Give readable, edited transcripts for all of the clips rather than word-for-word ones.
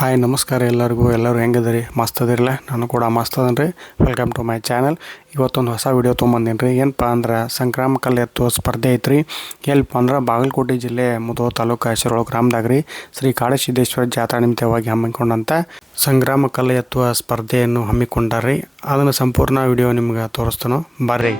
Hi ನಮಸ್ಕಾರ ಎಲ್ಲರೂ ಹೆಂಗಿದ್ರಿ? ಮಸ್ತ್ ಅದಿರಲ್ಲ. ನಾನು ಕೂಡ ಮಸ್ತ್ ಅದೀನಿ ರೀ. Welcome to my channel. ಇವತ್ತೊಂದು ಹೊಸ ವಿಡಿಯೋ ತೊಗೊಂಬಂದೀನಿ ರೀ. ಏನಪ್ಪ ಅಂದ್ರೆ ಸಂಕ್ರಾಮಕ ಕಲ್ಲು ಎತ್ತುವ ಸ್ಪರ್ಧೆ ಐತ್ರಿ. ಎಲ್ಪ ಅಂದ್ರೆ ಬಾಗಲಕೋಟೆ ಜಿಲ್ಲೆ ಮುಧೋಳ ತಾಲೂಕು ಶಿರೋಳ ಗ್ರಾಮದಾಗ ರೀ ಶ್ರೀ ಕಾಡಸಿದ್ದೇಶ್ವರ ಜಾತ್ರಾ ನಿಮಿತ್ತವಾಗಿ ಹಮ್ಮಿಕೊಂಡಂಥ ಸಂಗ್ರಾಮ ಕಲ್ಲು ಎತ್ತುವ ಸ್ಪರ್ಧೆಯನ್ನು ಹಮ್ಮಿಕೊಂಡಾರ್ರಿ. ಅದನ್ನು ಸಂಪೂರ್ಣ ವಿಡಿಯೋ ನಿಮ್ಗೆ ತೋರಿಸ್ತಾನೋ ಬರ್ರಿ.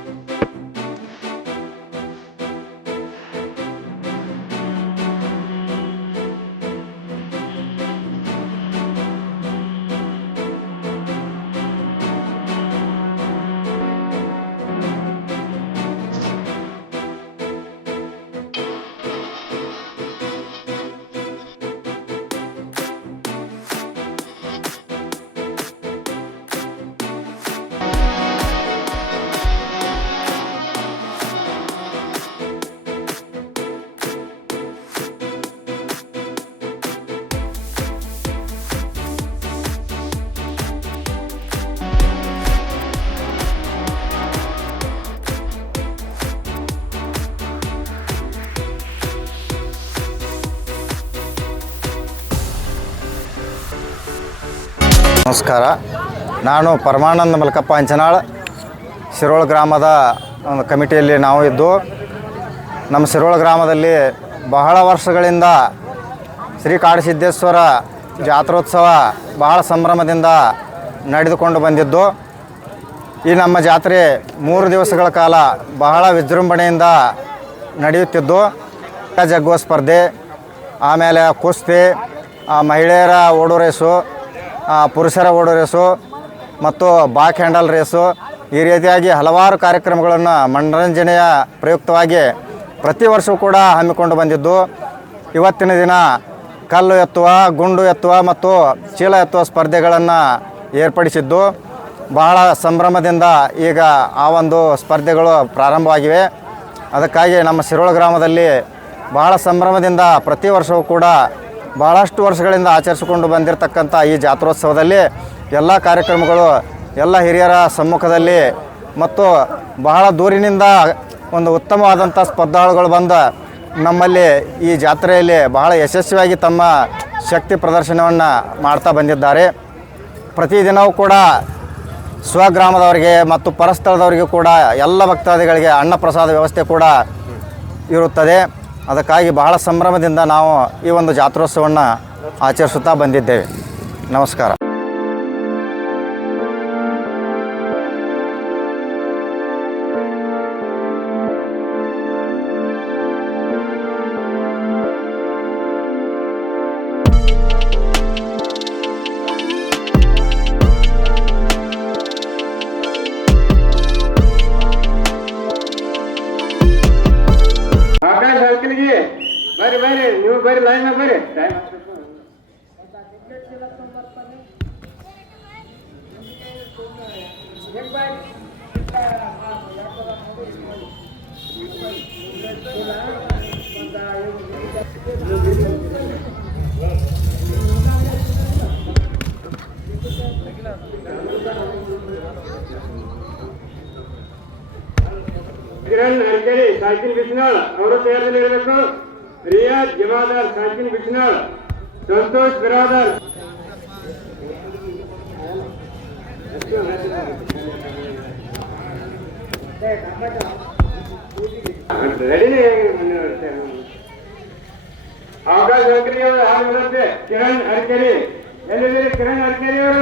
ನಮಸ್ಕಾರ. ನಾನು ಪರಮಾನಂದ ಮಲ್ಕಪ್ಪ ಅಂಚನಾಳ್, ಶಿರೋಳ ಗ್ರಾಮದ ಒಂದು ಕಮಿಟಿಯಲ್ಲಿ ನಾವು ಇದ್ದು, ನಮ್ಮ ಶಿರೋಳ ಗ್ರಾಮದಲ್ಲಿ ಬಹಳ ವರ್ಷಗಳಿಂದ ಶ್ರೀ ಕಾಡಸಿದ್ದೇಶ್ವರ ಜಾತ್ರೋತ್ಸವ ಬಹಳ ಸಂಭ್ರಮದಿಂದ ನಡೆದುಕೊಂಡು ಬಂದಿದ್ದು. ಈ ನಮ್ಮ ಜಾತ್ರೆ 3 ದಿವಸಗಳ ಕಾಲ ಬಹಳ ವಿಜೃಂಭಣೆಯಿಂದ ನಡೆಯುತ್ತಿದ್ದು. ಜಗ್ಗುವ ಸ್ಪರ್ಧೆ, ಆಮೇಲೆ ಕುಸ್ತಿ, ಮಹಿಳೆಯರ ಓಡು ರೇಸು, ಪುರುಷರ ಓಡು ರೇಸು ಮತ್ತು ಬಾಕ್ ಹ್ಯಾಂಡಲ್ ರೇಸು, ಈ ರೀತಿಯಾಗಿ ಹಲವಾರು ಕಾರ್ಯಕ್ರಮಗಳನ್ನು ಮನರಂಜನೆಯ ಪ್ರಯುಕ್ತವಾಗಿ ಪ್ರತಿ ವರ್ಷವೂ ಕೂಡ ಹಮ್ಮಿಕೊಂಡು ಬಂದಿದ್ದು. ಇವತ್ತಿನ ದಿನ ಕಲ್ಲು ಎತ್ತುವ, ಗುಂಡು ಎತ್ತುವ ಮತ್ತು ಚೀಲ ಎತ್ತುವ ಸ್ಪರ್ಧೆಗಳನ್ನು ಏರ್ಪಡಿಸಿದ್ದು. ಬಹಳ ಸಂಭ್ರಮದಿಂದ ಈಗ ಆ ಒಂದು ಸ್ಪರ್ಧೆಗಳು ಪ್ರಾರಂಭವಾಗಿವೆ. ಅದಕ್ಕಾಗಿ ನಮ್ಮ ಶಿರೋಳ ಗ್ರಾಮದಲ್ಲಿ ಬಹಳ ಸಂಭ್ರಮದಿಂದ ಪ್ರತಿ ವರ್ಷವೂ ಕೂಡ ಭಾಳಷ್ಟು ವರ್ಷಗಳಿಂದ ಆಚರಿಸಿಕೊಂಡು ಬಂದಿರತಕ್ಕಂಥ ಈ ಜಾತ್ರೋತ್ಸವದಲ್ಲಿ ಎಲ್ಲ ಕಾರ್ಯಕ್ರಮಗಳು ಎಲ್ಲ ಹಿರಿಯರ ಸಮ್ಮುಖದಲ್ಲಿ ಮತ್ತು ಬಹಳ ದೂರಿನಿಂದ ಒಂದು ಉತ್ತಮವಾದಂಥ ಸ್ಪರ್ಧಾಳುಗಳು ಬಂದು ನಮ್ಮಲ್ಲಿ ಈ ಜಾತ್ರೆಯಲ್ಲಿ ಬಹಳ ಯಶಸ್ವಿಯಾಗಿ ತಮ್ಮ ಶಕ್ತಿ ಪ್ರದರ್ಶನವನ್ನು ಮಾಡ್ತಾ ಬಂದಿದ್ದಾರೆ. ಪ್ರತಿದಿನವೂ ಕೂಡ ಸ್ವಗ್ರಾಮದವರಿಗೆ ಮತ್ತು ಪರಸ್ಥಳದವರಿಗೆ ಕೂಡ ಎಲ್ಲ ಭಕ್ತಾದಿಗಳಿಗೆ ಅನ್ನಪ್ರಸಾದ ವ್ಯವಸ್ಥೆ ಕೂಡ ಇರುತ್ತದೆ. ಅದಕ್ಕಾಗಿ ಬಹಳ ಸಂಭ್ರಮದಿಂದ ನಾವು ಈ ಒಂದು ಜಾತ್ರೋತ್ಸವವನ್ನು ಆಚರಿಸುತ್ತಾ ಬಂದಿದ್ದೇವೆ. ನಮಸ್ಕಾರ. ಬರ್ರಿ ನೀವು ಬರ್ರಿ, ಲೈನ್ ಬರ್ರಿ. ಕಿರಣ್ ಅರ್ಕೇರಿ ಸಾಕಿನ್ ಬಿಸ್ನಾಳ್ ಅವರು ತಯಾರಿಯಲ್ಲಿ ಇರಬೇಕು. रियाज जमादार साकिन बिश्नाल, संतोष बिरादर, आकाश अंकरी और हाल बदलते किरण अरकेरी, किरण अरकेरी और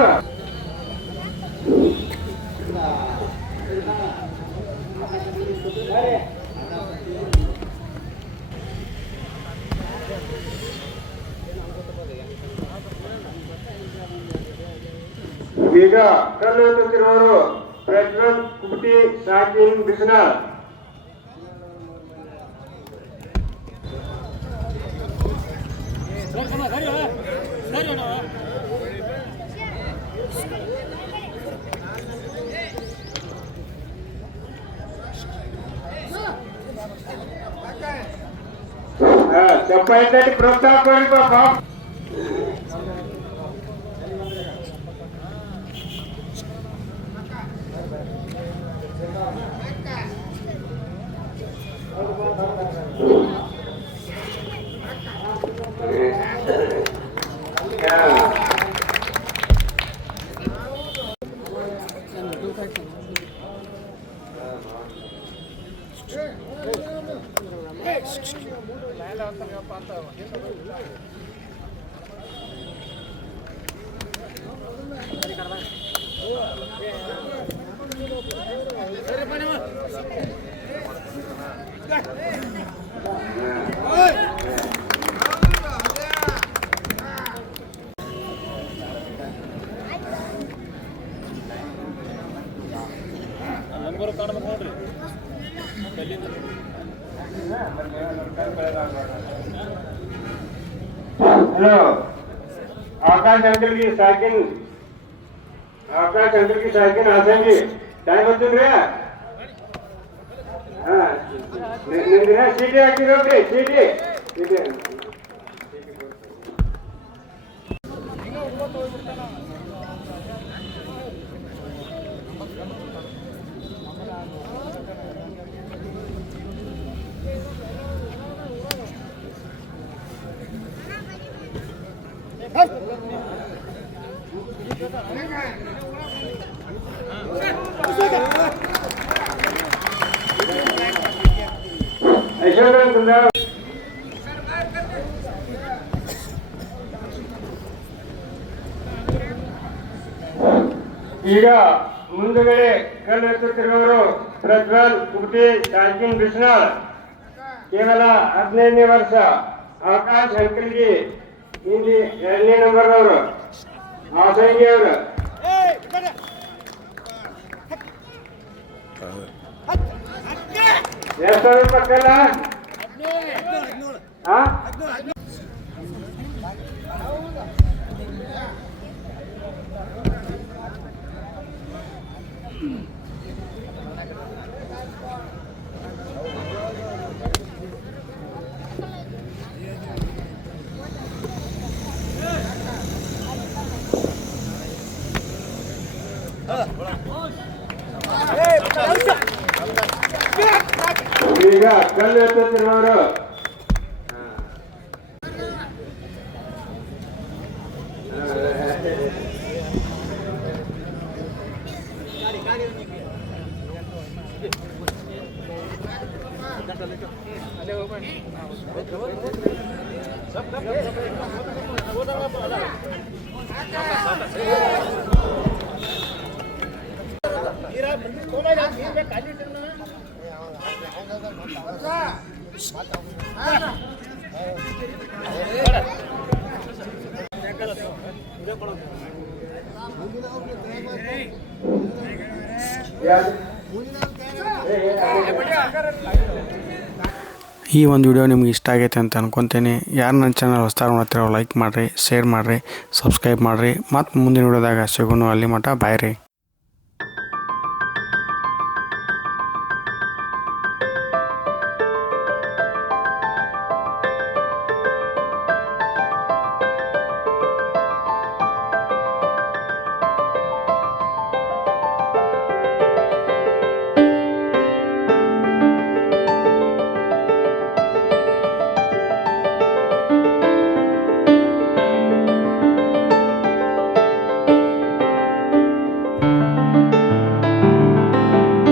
ಈಗ ಕಲ್ಲು ಎತ್ತುತ್ತಿರುವವರು ಪ್ರಜ್ವಲ್ ಕುಮಟಿ ಸಾಕಿನ್ ಬಿಸ್ನಾಳ್. ಚಪ್ಪಾಳೆ ಪ್ರೋತ್ಸಾಹ ಕೊಡಿ ಪಾಪ. Yeah. हेलो आकाश अंकल की साइकिल आसान जी टाइम వచ్చింది ನಿಂದಿನ ಚೀಟಿ ಹಾಕಿರೋದ್ರಿ ಚೀಟಿ ಈಗ ಮುಂದುಗಡೆ ಕಲ್ಲೆತ್ತುತ್ತಿರುವವರು ಪ್ರಜ್ವಲ್ ಕುಮಟಿ ತಾಲೂಕಿನ ಬಿಸ್ನಾಳ್ ಕೇವಲ 15ನೇ ವರ್ಷ. ಆಕಾಶ್ ಅಂಕಲ್ಗಿ ಇಲ್ಲಿ 2ನೇ ನಂಬರ್ನವರು ಆಸಂಗಿ ಅವರು ಎಷ್ಟು ಪಕ್ಕಲ್ಲ ಈಗ ಕಲ್ಲು ಎತ್ತುತ್ತಿರುವವರು ಈ ಒಂದು ವಿಡಿಯೋ ನಿಮ್ಗೆ ಇಷ್ಟ ಆಗೈತೆ ಅಂತ ಅನ್ಕೊತೀನಿ. ಯಾರು ನನ್ನ ಚಾನಲ್ ಹೊಸ್ದಾಗಿ ನೋಡ್ತಿರೋ ಲೈಕ್ ಮಾಡಿರಿ, ಶೇರ್ ಮಾಡಿರಿ, ಸಬ್ಸ್ಕ್ರೈಬ್ ಮಾಡಿರಿ. ಮತ್ತು ಮುಂದಿನ ವಿಡಿಯೋದಾಗ ಸಿಗೋಣ. ಅಲ್ಲಿ ಮಟ್ಟ ಬಾಯ್ ರೀ.